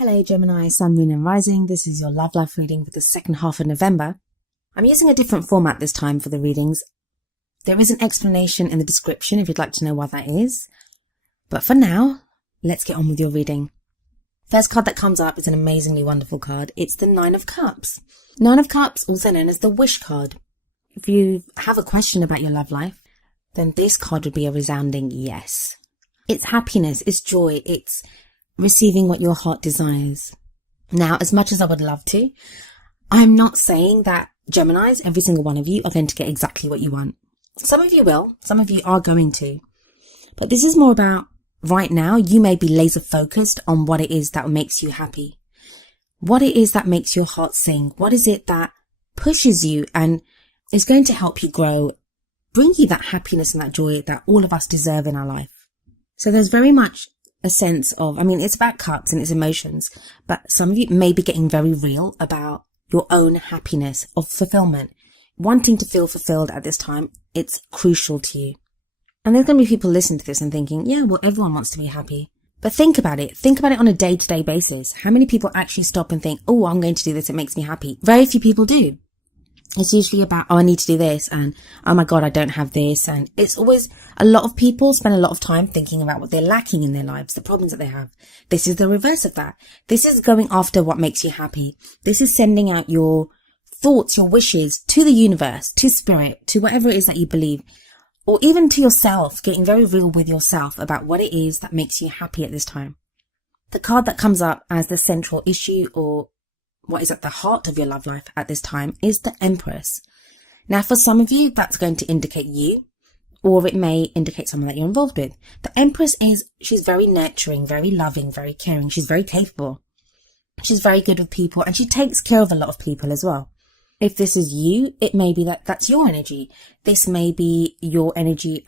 Hello Gemini, Sun, Moon and Rising. This is your love life reading for the second half of November. I'm using a different format this time for the readings. There is an explanation in the description if you'd like to know what that is. But for now, let's get on with your reading. First card that comes up is an amazingly wonderful card. It's the Nine of Cups. Nine of Cups, also known as the Wish card. If you have a question about your love life, then this card would be a resounding yes. It's happiness, it's joy, it's receiving what your heart desires. Now, as much as I would love to, I'm not saying that Geminis, every single one of you, are going to get exactly what you want. Some of you will, some of you are going to. But this is more about right now, you may be laser focused on what it is that makes you happy. What it is that makes your heart sing. What is it that pushes you and is going to help you grow, bring you that happiness and that joy that all of us deserve in our life. So there's very much a sense of, it's about cups and it's emotions, but some of you may be getting very real about your own happiness of fulfillment. Wanting to feel fulfilled at this time, it's crucial to you. And there's going to be people listening to this and thinking, yeah, well, everyone wants to be happy. But think about it. Think about it on a day-to-day basis. How many people actually stop and think, oh, I'm going to do this, it makes me happy? Very few people do. It's usually about, oh, I need to do this, and oh my God, I don't have this. And it's always, a lot of people spend a lot of time thinking about what they're lacking in their lives, the problems that they have. This is the reverse of that. This is going after what makes you happy. This is sending out your thoughts, your wishes to the universe, to spirit, to whatever it is that you believe, or even to yourself, getting very real with yourself about what it is that makes you happy at this time. The card that comes up as the central issue, or what is at the heart of your love life at this time, is the Empress. Now, for some of you, that's going to indicate you, or it may indicate someone that you're involved with. The Empress she's very nurturing, very loving, very caring. She's very capable. She's very good with people, and she takes care of a lot of people as well. If this is you, it may be that's your energy. This may be your energy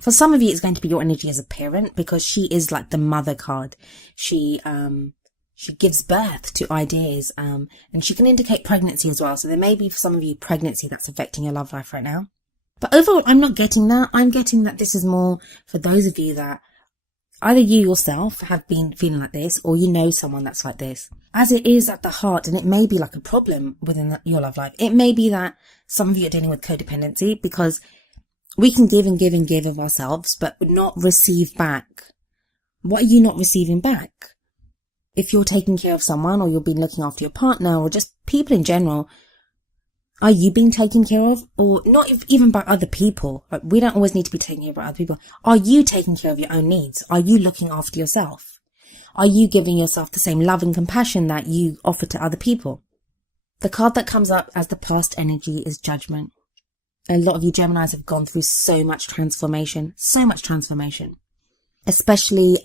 for some of you, it's going to be your energy as a parent, because she is like the mother card. She gives birth to ideas, and she can indicate pregnancy as well. So there may be, for some of you, pregnancy that's affecting your love life right now. But overall, I'm not getting that. I'm getting that this is more for those of you that either you yourself have been feeling like this, or you know someone that's like this. As it is at the heart, and it may be like a problem within your love life. It may be that some of you are dealing with codependency, because we can give and give and give of ourselves, but not receive back. What are you not receiving back? If you're taking care of someone, or you'll be looking after your partner, or just people in general, are you being taken care of? Or not even by other people. Like, we don't always need to be taken care of by other people. Are you taking care of your own needs? Are you looking after yourself? Are you giving yourself the same love and compassion that you offer to other people? The card that comes up as the past energy is Judgment. A lot of you Geminis have gone through so much transformation, especially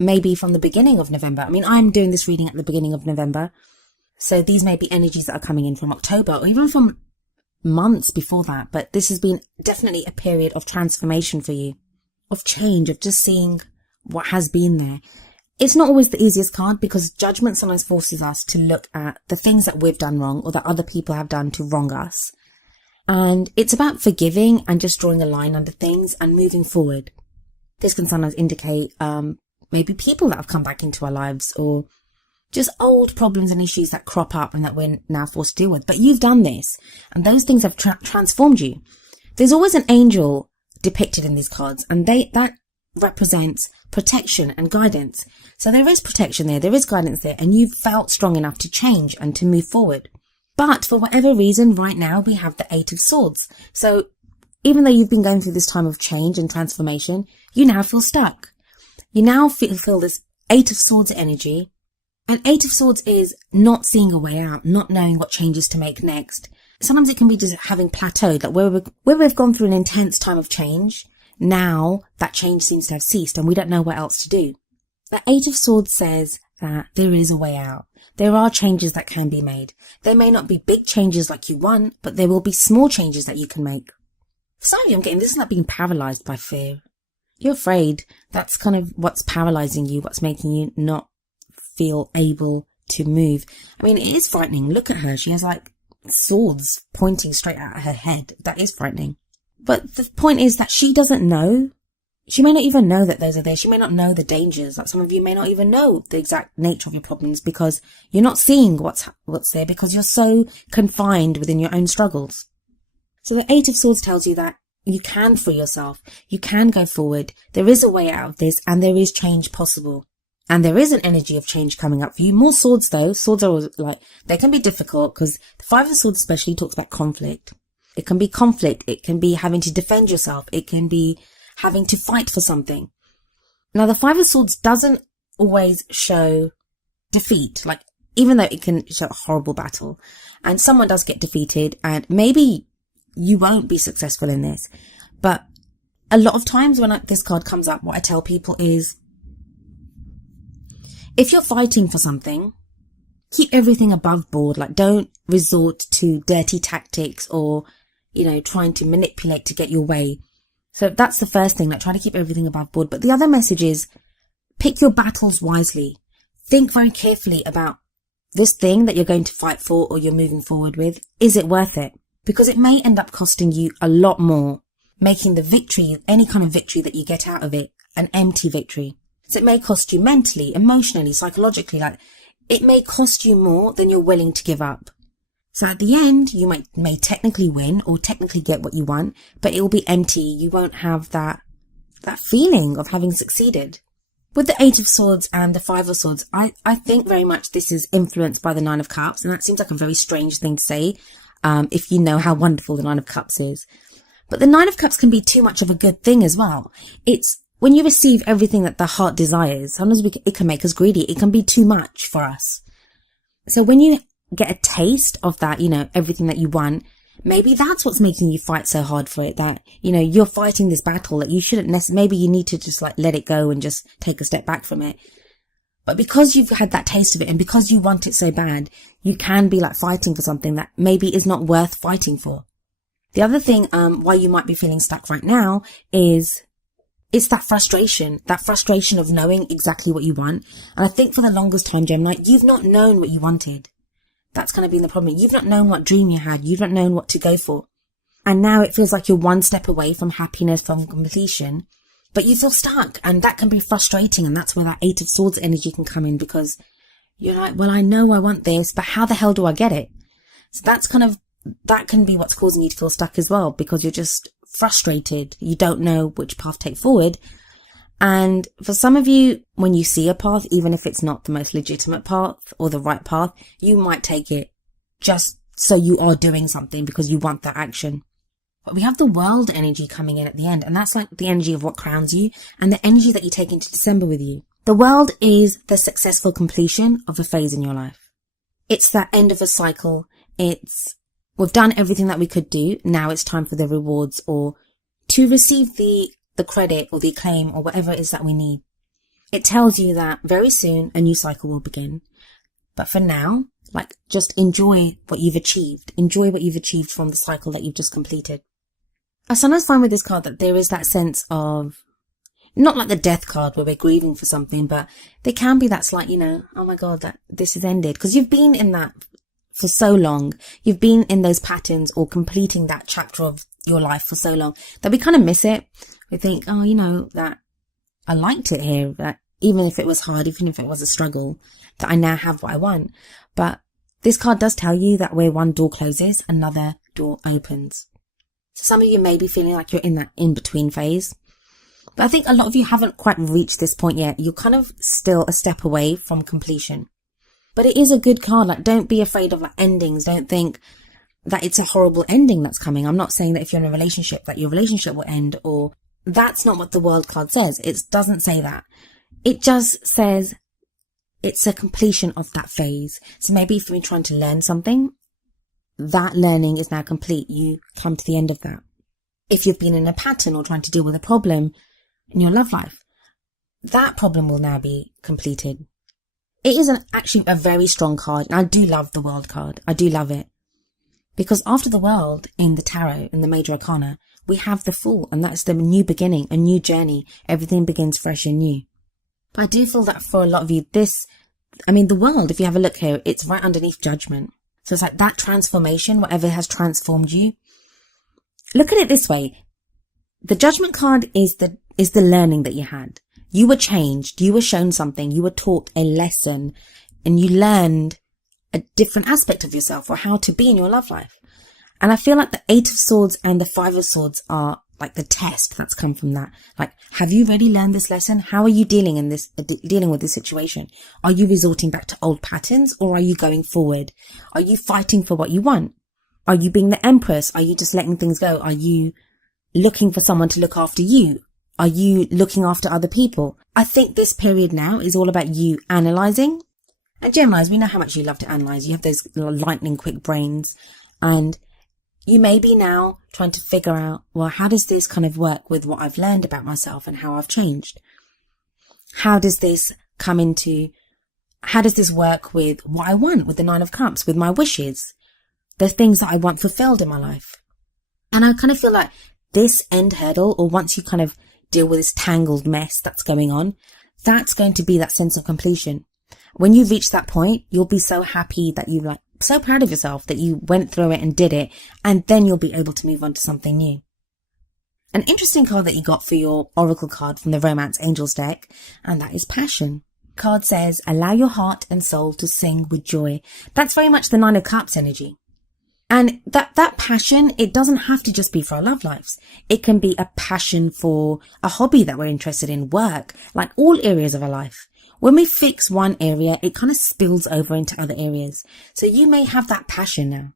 maybe from the beginning of November. I'm doing this reading at the beginning of November. So these may be energies that are coming in from October, or even from months before that. But this has been definitely a period of transformation for you, of change, of just seeing what has been there. It's not always the easiest card, because Judgment sometimes forces us to look at the things that we've done wrong, or that other people have done to wrong us. And it's about forgiving and just drawing a line under things and moving forward. This can sometimes indicate maybe people that have come back into our lives, or just old problems and issues that crop up and that we're now forced to deal with. But you've done this, and those things have transformed you. There's always an angel depicted in these cards, and that represents protection and guidance. So there is protection there is guidance there, and you've felt strong enough to change and to move forward. But for whatever reason, right now we have the Eight of Swords. So even though you've been going through this time of change and transformation, you now feel stuck. You now feel this Eight of Swords energy. And Eight of Swords is not seeing a way out, not knowing what changes to make next. Sometimes it can be just having plateaued, like where we've gone through an intense time of change. Now that change seems to have ceased, and we don't know what else to do. The Eight of Swords says that there is a way out. There are changes that can be made. There may not be big changes like you want, but there will be small changes that you can make. For some of you, I'm getting this is like being paralyzed by fear. You're afraid. That's kind of what's paralyzing you, what's making you not feel able to move. It is frightening. Look at her. She has like swords pointing straight at her head. That is frightening. But the point is that she doesn't know she may not even know that those are there. She may not know the dangers. Like some of you may not even know the exact nature of your problems because you're not seeing what's there because you're so confined within your own struggles. So the Eight of Swords tells you that you can free yourself. You can go forward. There is a way out of this and there is change possible. And there is an energy of change coming up for you. More swords though. Swords are like, they can be difficult because the Five of Swords especially talks about conflict. It can be conflict. It can be having to defend yourself. It can be having to fight for something. Now the Five of Swords doesn't always show defeat. Like even though it can show a horrible battle and someone does get defeated and maybe you won't be successful in this. But a lot of times when this card comes up, what I tell people is, if you're fighting for something, keep everything above board. Like don't resort to dirty tactics or, trying to manipulate to get your way. So that's the first thing, like try to keep everything above board. But the other message is pick your battles wisely. Think very carefully about this thing that you're going to fight for or you're moving forward with. Is it worth it? Because it may end up costing you a lot more, making the victory, any kind of victory that you get out of it, an empty victory. So it may cost you mentally, emotionally, psychologically, like it may cost you more than you're willing to give up. So at the end, you may technically win or technically get what you want, but it will be empty. You won't have that feeling of having succeeded. With the Eight of Swords and the Five of Swords, I think very much this is influenced by the Nine of Cups. And that seems like a very strange thing to say, if you know how wonderful the Nine of Cups is. But the Nine of Cups can be too much of a good thing as well. It's when you receive everything that the heart desires, sometimes it can make us greedy. It can be too much for us. So when you get a taste of that, everything that you want, maybe that's what's making you fight so hard for it, that, you're fighting this battle that you shouldn't necessarily, maybe you need to just like let it go and just take a step back from it. But because you've had that taste of it and because you want it so bad, you can be like fighting for something that maybe is not worth fighting for. The other thing, why you might be feeling stuck right now is it's that frustration of knowing exactly what you want. And I think for the longest time, Gemini, you've not known what you wanted. That's kind of been the problem. You've not known what dream you had. You've not known what to go for. And now it feels like you're one step away from happiness, from completion, but you feel stuck. And that can be frustrating. And that's where that Eight of Swords energy can come in, because you're like, well, I know I want this, but how the hell do I get it? So that can be what's causing you to feel stuck as well, because you're just frustrated. You don't know which path to take forward. And for some of you, when you see a path, even if it's not the most legitimate path or the right path, you might take it just so you are doing something because you want that action. But we have the World energy coming in at the end, and that's like the energy of what crowns you and the energy that you take into December with you. The World is the successful completion of a phase in your life. It's that end of a cycle. We've done everything that we could do. Now it's time for the rewards, or to receive the credit or the acclaim or whatever it is that we need. It tells you that very soon a new cycle will begin. But for now, like, just enjoy what you've achieved. Enjoy what you've achieved from the cycle that you've just completed. I sometimes find with this card that there is that sense of, not like the death card where we're grieving for something, but there can be that slight, oh my God, that this has ended. Because you've been in that for so long. You've been in those patterns or completing that chapter of your life for so long that we kind of miss it. We think, that I liked it here, that even if it was hard, even if it was a struggle, that I now have what I want. But this card does tell you that where one door closes, another door opens. So some of you may be feeling like you're in that in-between phase. But I think a lot of you haven't quite reached this point yet. You're kind of still a step away from completion. But it is a good card. Like, don't be afraid of endings. Don't think that it's a horrible ending that's coming. I'm not saying that if you're in a relationship, that your relationship will end, or that's not what the World card says. It doesn't say that. It just says it's a completion of that phase. So maybe if you're trying to learn something, that learning is now complete. You come to the end of that. If you've been in a pattern or trying to deal with a problem in your love life, that problem will now be completed. It is actually a very strong card. And I do love the World card. I do love it. Because after the World in the Tarot, in the Major Arcana, we have the Fool. And that's the new beginning, a new journey. Everything begins fresh and new. But I do feel that for a lot of you, the World, if you have a look here, it's right underneath Judgment. So it's like that transformation, whatever has transformed you. Look at it this way. The Judgment card is is the learning that you had. You were changed, you were shown something, you were taught a lesson, and you learned a different aspect of yourself or how to be in your love life. And I feel like the 8 of Swords and the 5 of Swords are like the test that's come from that. Like, have you really learned this lesson? How are you dealing with this situation? Are you resorting back to old patterns, or are you going forward? Are you fighting for what you want? Are you being the empress? Are you just letting things go? Are you looking for someone to look after you? Are you looking after other people? I think this period now is all about you analysing. And Geminis, we know how much you love to analyse. You have those lightning quick brains, and you may be now trying to figure out, well, how does this kind of work with what I've learned about myself and how I've changed? How does this work with what I want, with the 9 of Cups, with my wishes, the things that I want fulfilled in my life? And I kind of feel like this end hurdle, or once you kind of deal with this tangled mess that's going on, that's going to be that sense of completion. When you reach that point, you'll be so happy that you so proud of yourself that you went through it and did it, and then you'll be able to move on to something new. An interesting card that you got for your Oracle card from the Romance Angels deck, and that is Passion. The card says, allow your heart and soul to sing with joy. That's very much the 9 of Cups energy. And that passion, it doesn't have to just be for our love lives. It can be a passion for a hobby that we're interested in, work, like all areas of our life. When we fix one area, it kind of spills over into other areas. So you may have that passion now.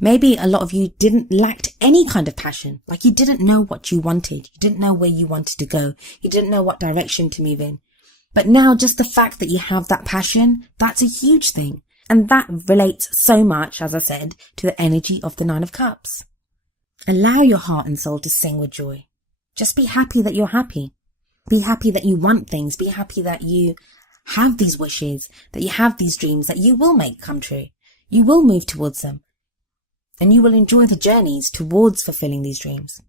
Maybe a lot of you lacked any kind of passion. Like, you didn't know what you wanted. You didn't know where you wanted to go. You didn't know what direction to move in. But now just the fact that you have that passion, that's a huge thing. And that relates so much, as I said, to the energy of the 9 of Cups. Allow your heart and soul to sing with joy. Just be happy that you're happy. Be happy that you want things. Be happy that you have these wishes, that you have these dreams that you will make come true. You will move towards them. And you will enjoy the journeys towards fulfilling these dreams.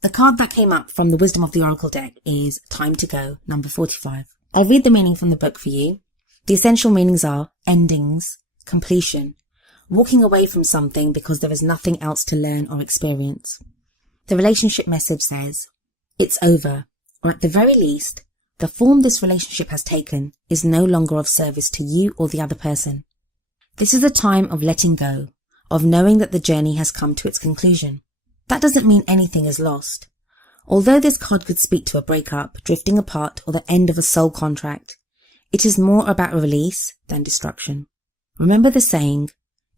The card that came up from the Wisdom of the Oracle deck is Time to Go, number 45. I'll read the meaning from the book for you. The essential meanings are endings, completion, walking away from something because there is nothing else to learn or experience. The relationship message says, it's over, or at the very least, the form this relationship has taken is no longer of service to you or the other person. This is a time of letting go, of knowing that the journey has come to its conclusion. That doesn't mean anything is lost. Although this card could speak to a breakup, drifting apart, or the end of a soul contract, it is more about release than destruction. Remember the saying,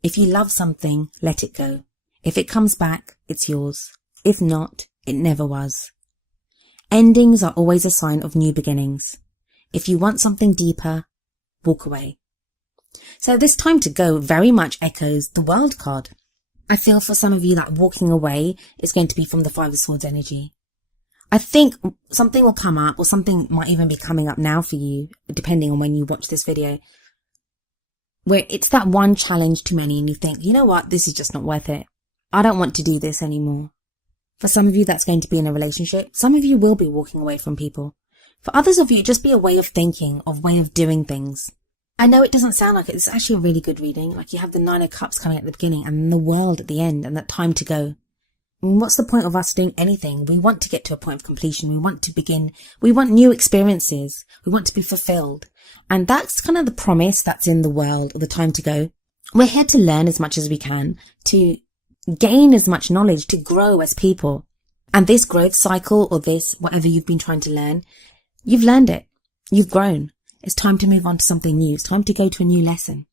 if you love something, let it go. If it comes back, it's yours. If not, it never was. Endings are always a sign of new beginnings. If you want something deeper, walk away. So this time to go very much echoes the World card. I feel for some of you that walking away is going to be from the 5 of Swords energy. I think something will come up, or something might even be coming up now for you, depending on when you watch this video, where it's that one challenge too many and you think, you know what, this is just not worth it. I don't want to do this anymore. For some of you, that's going to be in a relationship. Some of you will be walking away from people. For others of you, it'll just be a way of thinking, a way of doing things. I know it doesn't sound like it. It's actually a really good reading. Like, you have the 9 of Cups coming at the beginning and then the World at the end, and that time to go. And what's the point of us doing anything? We want to get to a point of completion. We want to begin. We want new experiences. We want to be fulfilled. And that's kind of the promise that's in the World, or the time to go. We're here to learn as much as we can, to gain as much knowledge, to grow as people. And this growth cycle, or this, whatever you've been trying to learn, you've learned it. You've grown. It's time to move on to something new. It's time to go to a new lesson.